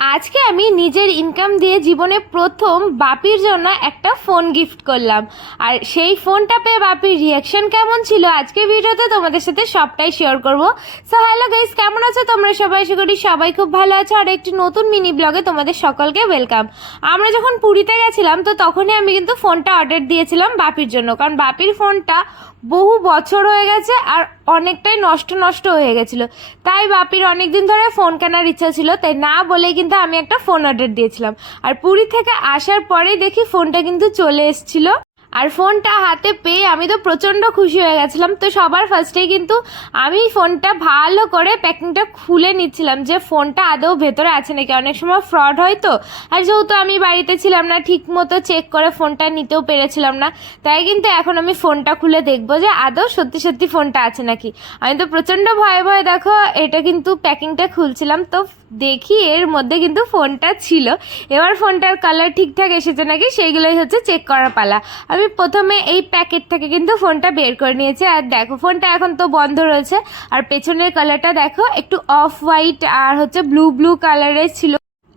আজকে আমি নিজের ইনকাম দিয়ে জীবনে প্রথম বাপির জন্য একটা ফোন গিফট করলাম। আর সেই ফোনটা পেয়ে বাপির রিয়াকশন কেমন ছিল আজকে ভিডিওতে তোমাদের সাথে সবটাই শেয়ার করব। সো হ্যালো গাইস কেমন আছো তোমরা সবাই? আশা করি সবাই খুব ভালো আছো। আর একটি নতুন মিনি ব্লগে তোমাদের সকলকে ওয়েলকাম আমরা যখন পুরীতে গেছিলাম, তো তখনই আমি কিন্তু ফোনটা অর্ডার দিয়েছিলাম বাপির জন্য। কারণ বাপির ফোনটা বহু বছর হয়ে গেছে আর অনেকটাই নষ্ট নষ্ট হয়ে গেছিল। তাই বাপির অনেক দিন ধরে ফোন কেনার ইচ্ছা ছিল, তাই না বলেই কিন্তু আমি একটা ফোন অর্ডার দিয়েছিলাম। আর পুরী থেকে আসার পরেই দেখি ফোনটা কিন্তু চলে এসেছিল। আর ফোনটা হাতে পেয়ে আমি তো প্রচণ্ড খুশি হয়ে গেছিলাম। তো সবার ফার্স্টেই কিন্তু আমি ফোনটা ভালো করে প্যাকিংটা খুলে নিচ্ছিলাম যে ফোনটা আদৌ ভেতরে আছে নাকি। অনেক সময় ফ্রড হয় তো। আর যেহেতু আমি বাড়িতে ছিলাম না ঠিক মতো চেক করে ফোনটা নিতেও পেরেছিলাম না। তাই কিন্তু এখন আমি ফোনটা খুলে দেখব যে আদৌ সত্যি সত্যি ফোনটা আছে নাকি। আমি তো প্রচণ্ড ভয়ে ভয়ে দেখো এটা কিন্তু প্যাকিংটা খুলছিলাম। তো দেখি এর মধ্যে কিন্তু ফোনটা ছিল। এবার ফোনটার কালার ঠিকঠাক এসেছে নাকি, সেইগুলোই হচ্ছে চেক করার পালা। আমি প্রথমে এই প্যাকেট থেকে কিন্তু ফোনটা বের করে নিয়েছি। আর দেখো ফোনটা এখন তো বন্ধ রয়েছে। আর পেছনের কালারটা দেখো, একটু অফ হোয়াইট আর হচ্ছে ব্লু ব্লু কালারের ছিল।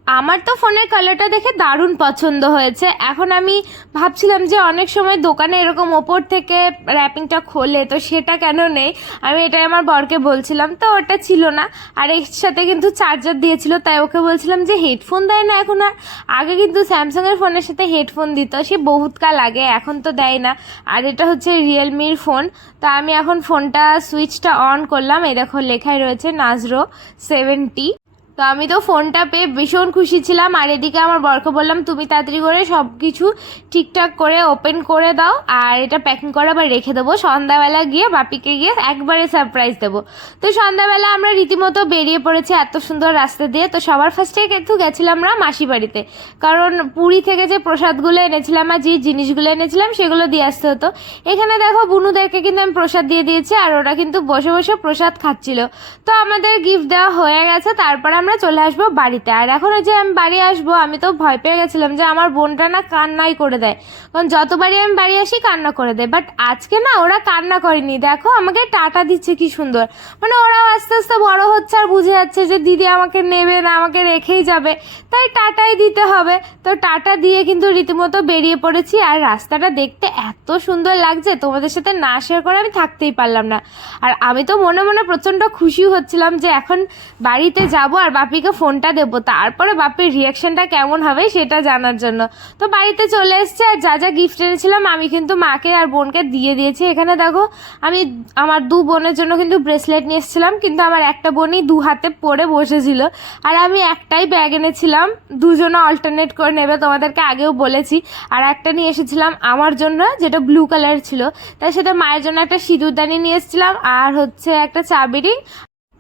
আমার তো ফোনের কালারটা দেখে দারুণ পছন্দ হয়েছে। এখন আমি ভাবছিলাম যে অনেক সময় দোকানে এরকম ওপর থেকে র্যাপিংটা খোলে, তো সেটা কেন নেই? আমি এটাই আমার বরকে বলছিলাম, তো ওটা ছিল না। আর এর সাথে কিন্তু চার্জার দিয়েছিল, তাই ওকে বলছিলাম যে হেডফোন দেয় না এখন আর। আগে কিন্তু স্যামসাংয়ের ফোনের সাথে হেডফোন দিত, সে বহুতকাল আগে, এখন তো দেয় না। আর এটা হচ্ছে রিয়েলমির ফোন তা আমি এখন ফোনটা সুইচটা অন করলাম। এই দেখো লেখাই রয়েছে নাজরো সেভেন্টি তো আমি তো ফোনটা পেয়ে ভীষণ খুশি ছিলাম। আর এদিকে আমার বরকে বললাম, তুমি তাড়াতাড়ি করে সব কিছু ঠিকঠাক করে ওপেন করে দাও। আর এটা প্যাকিং করে আবার রেখে দেবো। সন্ধ্যাবেলা গিয়ে বাপিকে গিয়ে একবারে সারপ্রাইজ দেবো। তো সন্ধ্যাবেলা আমরা রীতিমতো বেরিয়ে পড়েছি এত সুন্দর রাস্তা দিয়ে। তো সবার ফার্স্টে কিন্তু গেছিলাম আমরা মাসি বাড়িতে। কারণ পুরী থেকে যে প্রসাদগুলো এনেছিলাম আর যে জিনিসগুলো এনেছিলাম, সেগুলো দিয়ে আসতে হতো। এখানে দেখো বুনুদেরকে কিন্তু আমি প্রসাদ দিয়ে দিয়েছি। আর ওরা কিন্তু বসে বসে প্রসাদ খাচ্ছিল। তো আমাদের গিফট দেওয়া হয়ে গেছে। তারপরে আমরা চলে আসব বাড়িতে। আর এখন ওই যে আমি বাড়ি আসব, আমি তো ভয় পেয়ে গেছিলাম যে আমার বোনটা না কান্নাই করে দেয়। কারণ যতবারই আমি বাড়ি আসি কান্না করে দেয়। বাট আজকে না ওরা কান্না করেনি। দেখো আমাকে টাটা দিচ্ছে কি সুন্দর। মানে ওরাও আস্তে আস্তে বড় হচ্ছে আর বুঝে যাচ্ছে যে দিদি আমাকে নেবে না, আমাকে রেখেই যাবে। তাই টাটাই দিতে হবে। তো টাটা দিয়ে কিন্তু রীতিমতো বেরিয়ে পড়েছি। আর রাস্তাটা দেখতে এত সুন্দর লাগছে, তোমাদের সাথে না শেয়ার করে আমি থাকতেই পারলাম না। আর আমি তো মনে মনে প্রচণ্ড খুশি হচ্ছিলাম যে এখন বাড়িতে যাব আর বাপিকে ফোনটা দেবো, তারপরে বাপির রিয়াকশনটা কেমন হবে সেটা জানার জন্য। তো বাড়িতে চলে এসছে, আর যা যা গিফট এনেছিলাম আমি কিন্তু মাকে আর বোনকে দিয়ে দিয়েছি। এখানে দেখো, আমি আমার দু বোনের জন্য কিন্তু ব্রেসলেট নিয়ে এসেছিলাম, কিন্তু আমার একটা বোনই দু হাতে পরে বসেছিল। আর আমি একটাই ব্যাগ এনেছিলাম, দুজনে অল্টারনেট করে নেবে, তোমাদেরকে আগেও বলেছি। আর একটা নিয়ে এসেছিলাম আমার জন্য, যেটা ব্লু কালার ছিল। তাই সেটা মায়ের জন্য একটা সিঁদুরদানি নিয়ে এসেছিলাম, আর হচ্ছে একটা চাবিরি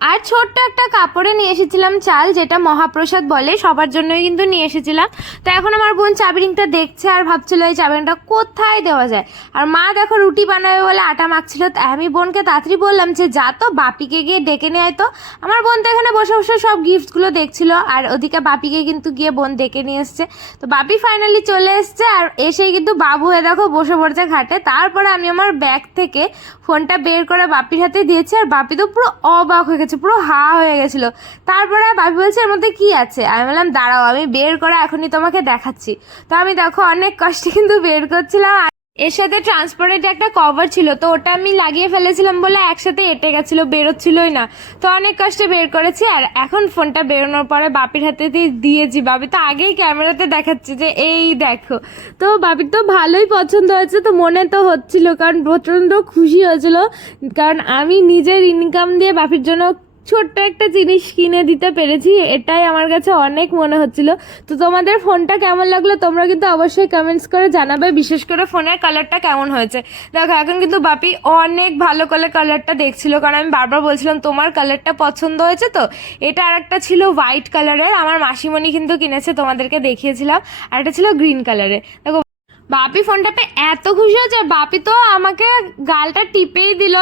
আর ছোট্ট একটা কাপড়ে নিয়ে এসেছিলাম চাল, যেটা মহাপ্রসাদ বলে, সবার জন্যই কিন্তু নিয়ে এসেছিলাম। তো এখন আমার বোন চাবিরিংটা দেখছে আর ভাবছিল এই চাবিরিংটা কোথায় দেওয়া যায়। আর মা দেখো রুটি বানাবে বলে আটা মাখছিল, তাই আমি বোনকে তাড়াতাড়ি বললাম যে, যা তো, বাপিকে গিয়ে ডেকে নিয়ে আয় তো। আমার বোন তো এখানে বসে বসে সব গিফটগুলো দেখছিল, আর ওদিকে বাপিকে কিন্তু গিয়ে বোন ডেকে নিয়ে এসছে। তো বাপি ফাইনালি চলে এসছে, আর এসেই কিন্তু বাবু হয়ে দেখো বসে পড়ছে ঘাটে। তারপরে আমি আমার ব্যাগ থেকে ফোনটা বের করে বাপির হাতে দিয়েছি, আর বাপি তো পুরো অবাক হয়ে গেছে। পুরো হা হয়ে গেছিল। তারপরে বাবি বলছে, এর মধ্যে কী আছে? আমি বললাম, দাঁড়াও, আমি বের করে এখনই তোমাকে দেখাচ্ছি। তো আমি দেখো, অনেক কষ্টে কিন্তু বের করছিলাম। এর সাথে ট্রান্সপারেন্ট একটা কভার ছিল, তো ওটা আমি লাগিয়ে ফেলেছিলাম বলে একসাথে এটে গেছিল, বেরোচ্ছিলই না। তো অনেক কষ্টে বের করেছি আর এখন ফোনটা বেরোনোর পরে বাপির হাতে দিয়েছি। বাপি তো আগেই ক্যামেরাতে দেখাচ্ছে যে, এই দেখো। তো বাপির তো ভালোই পছন্দ হয়েছে, তো মনে তো হচ্ছিল, কারণ প্রচণ্ড খুশি হয়েছিল। কারণ আমি নিজের ইনকাম দিয়ে বাপির জন্য ছোট্ট একটা জিনিস কিনে দিতে পেরেছি, এটাই আমার কাছে অনেক মনে হচ্ছিল। তো তোমাদের ফোনটা কেমন লাগল তোমরা কিন্তু অবশ্যই কমেন্টস করে জানাবে, বিশেষ করে ফোনের কালারটা কেমন হয়েছে। দেখো, এখন কিন্তু বাপি অনেক ভালো করে কালারটা দেখছিল, কারণ আমি বারবার বলছিলাম, তোমার কালারটা পছন্দ হয়েছে তো? এটা আর একটা ছিল হোয়াইট কালারের আমার মাসিমণি কিন্তু কিনেছে, তোমাদেরকে দেখিয়েছিলাম, আর একটা ছিল গ্রিন কালারের দেখো বাপি ফোনটা পেয়ে এত খুশি হয়েছে। বাপি তো আমাকে গালটা টিপেই দিল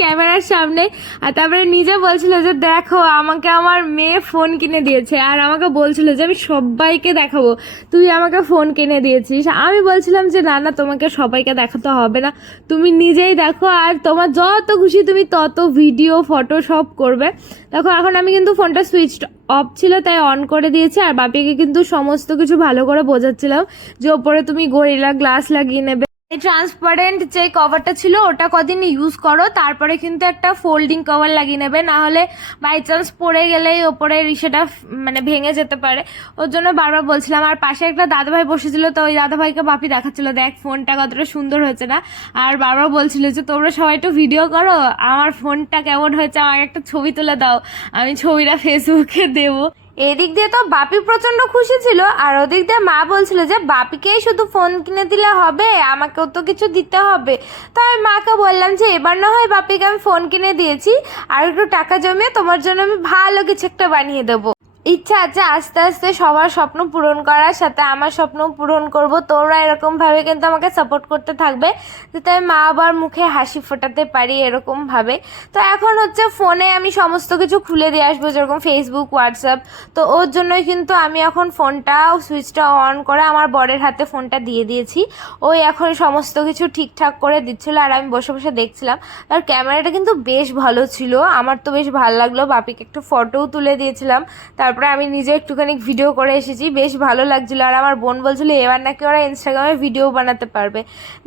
ক্যামেরার সামনে। আর তারপরে নিজে বলছিল যে, দেখো, আমাকে আমার মেয়ে ফোন কিনে দিয়েছে। আর আমাকে বলছিল যে, আমি সবাইকে দেখাবো। তুই আমাকে ফোন কিনে দিয়েছিস। আমি বলছিলাম যে, না না, তোমাকে সবাইকে দেখাতে হবে না। তুমি নিজেই দেখো আর তোমার যত খুশি তুমি তত ভিডিও, ফটো সব করবে। দেখো, এখন আমি কিন্তু ফোনটা সুইচ অফ ছিল, তাই অন করে দিয়েছি। আর বাপিকে কিন্তু সমস্ত কিছু ভালো করে বোঝাচ্ছিলাম যে, ওপরে তুমি গরিলা গ্লাস লাগিয়ে নেবে। এই ট্রান্সপারেন্ট যে কভারটা ছিল, ওটা কদিন ইউজ করো, তারপরে কিন্তু একটা ফোল্ডিং কভার লাগিয়ে নেবে। না হলে বাই চান্স পড়ে গেলেই ওপরে সেটা ফ- মানে ভেঙে যেতে পারে। ওর জন্য বারবার বলছিলাম, আর পাশে একটা দাদাভাই বসেছিল, তো ওই দাদাভাইকে বাপি দেখাচ্ছিল, দেখ ফোনটা কতটা সুন্দর হয়েছে না? আর বারবার বলছিল যে, তোমরা সবাই একটু ভিডিও করো, আমার ফোনটা কেমন হয়েছে, আমাকে একটা ছবি তুলে দাও, আমি ছবিটা ফেসবুকে দেবো। এদিক দিয়ে তো বাপি প্রচণ্ড খুশি ছিল, আর ওদিক দিয়ে মা বলছিল যে, বাপিকেই শুধু ফোন কিনে দিলে হবে, আমাকেও তো কিছু দিতে হবে। তো আমি মাকে বললাম যে, এবার না হয় বাপিকে আমি ফোন কিনে দিয়েছি, আর একটু টাকা জমিয়ে তোমার জন্য আমি ভালো কিছু একটা বানিয়ে দেবো। ইচ্ছা আছে আস্তে আস্তে সবার স্বপ্ন পূরণ করার সাথে আমার স্বপ্ন পূরণ করব। তোমরা এরকম ভাবে কিন্তু আমাকে সাপোর্ট করতে থাকবে যাতে আমি মা বাবার মুখে হাসি ফোটাতে পারি এরকম ভাবে। তো এখন হচ্ছে ফোনে আমি সমস্ত কিছু খুলে দিয়ে আসব যেরকম ফেসবুক হোয়াটসঅ্যাপ তো ওর জন্যই কিন্তু আমি এখন ফোনটা সুইচটা অন করে আমার বরের হাতে ফোনটা দিয়ে দিয়েছি। ওই এখন সমস্ত কিছু ঠিকঠাক করে দিচ্ছিল আর আমি বসে বসে দেখছিলাম। আর ক্যামেরাটা কিন্তু বেশ ভালো ছিল। আমার তো বেশ ভালো লাগল। বাপিকে একটু ফটোও তুলে দিয়েছিলাম। তারপরে আমি নিজে একটুখানি ভিডিও করে এসেছি। বেশ ভালো লাগছিল। আর আমার বোন বলছিল, এবার নাকি ওরা ইনস্টাগ্রামে ভিডিও বানাতে পারবে।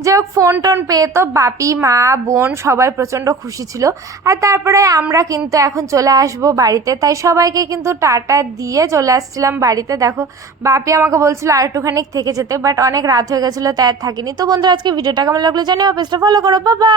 যাই হোক ফোন টোন পেয়ে তো বাপি, মা, বোন সবাই প্রচণ্ড খুশি ছিল। আর তারপরে আমরা কিন্তু এখন চলে আসব বাড়িতে। তাই সবাইকে কিন্তু টাটা দিয়ে চলে আসছিলাম বাড়িতে। দেখো, বাপি আমাকে বলছিল আর একটুখানি থেকে যেতে বাট অনেক রাত হয়ে গেছিল, তাই আর থাকিনি। তো বন্ধুরা, আজকে ভিডিওটা কেমন লাগল জানি অফিসটা ফলো করো। বাবা